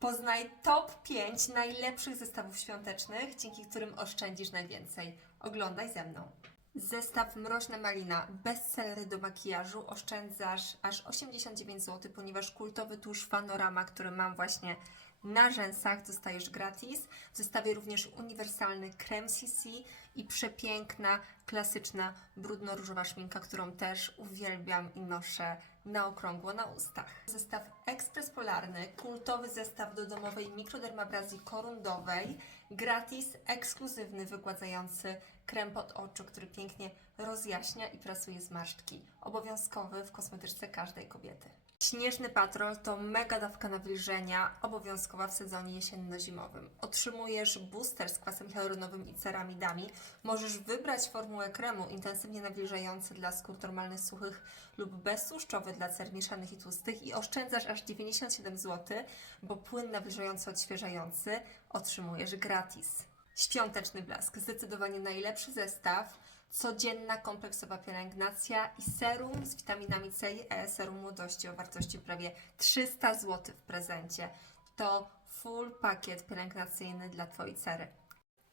Poznaj top 5 najlepszych zestawów świątecznych, dzięki którym oszczędzisz najwięcej. Oglądaj ze mną. Zestaw Mroczna Malina, bestsellery do makijażu, oszczędzasz aż 89 zł, ponieważ kultowy tusz Fanorama, który mam właśnie na rzęsach, dostajesz gratis. W zestawie również uniwersalny krem CC i przepiękna, klasyczna, brudno-różowa szminka, którą też uwielbiam i noszę na okrągło na ustach. Zestaw ekspres polarny, kultowy zestaw do domowej mikrodermabrazji korundowej, gratis, ekskluzywny, wygładzający krem pod oczu, który pięknie rozjaśnia i prasuje zmarszczki. Obowiązkowy w kosmetyczce każdej kobiety. Śnieżny Patrol to mega dawka nawilżenia, obowiązkowa w sezonie jesienno-zimowym. Otrzymujesz booster z kwasem hialuronowym i ceramidami. Możesz wybrać formułę kremu intensywnie nawilżający dla skór normalnych, suchych lub beztłuszczowy dla cer mieszanych i tłustych i oszczędzasz aż 97 zł, bo płyn nawilżający, odświeżający otrzymujesz gratis. Świąteczny blask, zdecydowanie najlepszy zestaw. Codzienna kompleksowa pielęgnacja i serum z witaminami C i E, serum młodości o wartości prawie 300 zł w prezencie. To full pakiet pielęgnacyjny dla Twojej cery.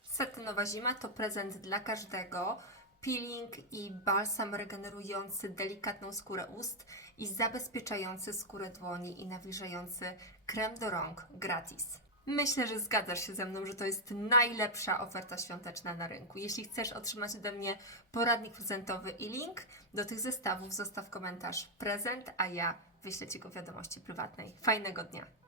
Satynowa zima to prezent dla każdego. Peeling i balsam regenerujący delikatną skórę ust i zabezpieczający skórę dłoni i nawilżający krem do rąk gratis. Myślę, że zgadzasz się ze mną, że to jest najlepsza oferta świąteczna na rynku. Jeśli chcesz otrzymać ode mnie poradnik prezentowy i link do tych zestawów, zostaw komentarz prezent, a ja wyślę Ci go wiadomości prywatnej. Fajnego dnia!